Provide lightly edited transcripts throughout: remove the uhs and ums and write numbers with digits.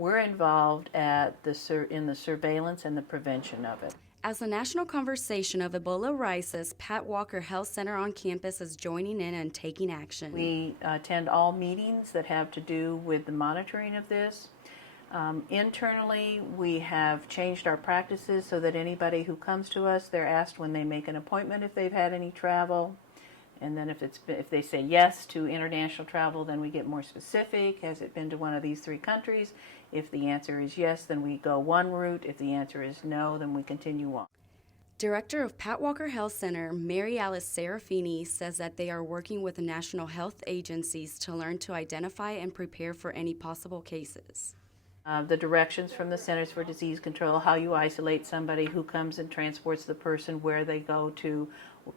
we're involved in the surveillance and the prevention of it. As the national conversation of Ebola rises, Pat Walker Health Center on campus is joining in and taking action. We attend all meetings that have to do with the monitoring of this. Internally, we have changed our practices so that anybody who comes to us, they're asked when they make an appointment if they've had any travel. And then if they say yes to international travel, then we get more specific. Has it been to one of these 3 countries? If the answer is yes, then we go one route. If the answer is no, then we continue on. Director of Pat Walker Health Center, Mary Alice Serafini, says that they are working with the national health agencies to learn to identify and prepare for any possible cases. The directions from the Centers for Disease Control, how you isolate somebody, who comes and transports the person, where they go to.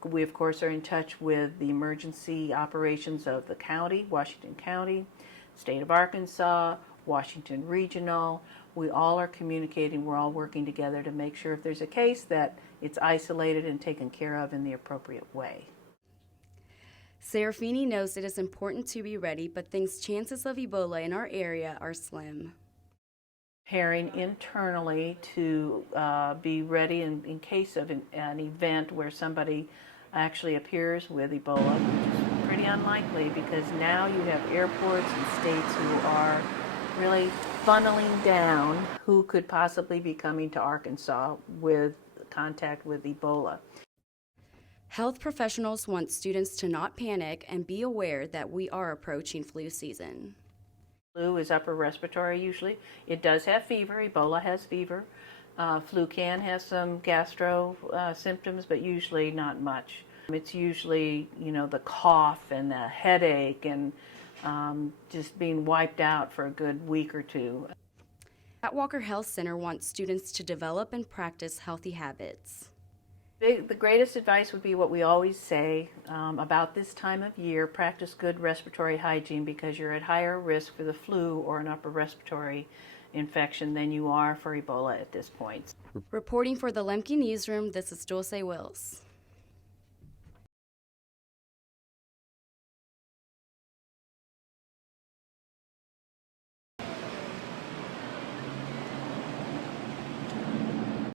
We, of course, are in touch with the emergency operations of the county, Washington County, State of Arkansas, Washington Regional. We all are communicating. We're all working together to make sure if there's a case that it's isolated and taken care of in the appropriate way. Serafini knows it is important to be ready, but thinks chances of Ebola in our area are slim. Preparing internally to be ready in case of an event where somebody actually appears with Ebola, which is pretty unlikely because now you have airports and states who are really funneling down who could possibly be coming to Arkansas with contact with Ebola. Health professionals want students to not panic and be aware that we are approaching flu season. Flu is upper respiratory usually. It does have fever. Ebola has fever. Flu can have some gastro symptoms, but usually not much. It's usually, the cough and the headache and just being wiped out for a good week or 2. Pat Walker Health Center wants students to develop and practice healthy habits. The greatest advice would be what we always say about this time of year: practice good respiratory hygiene, because you're at higher risk for the flu or an upper respiratory infection than you are for Ebola at this point. Reporting for the Lemke Newsroom, this is Dulce Wills.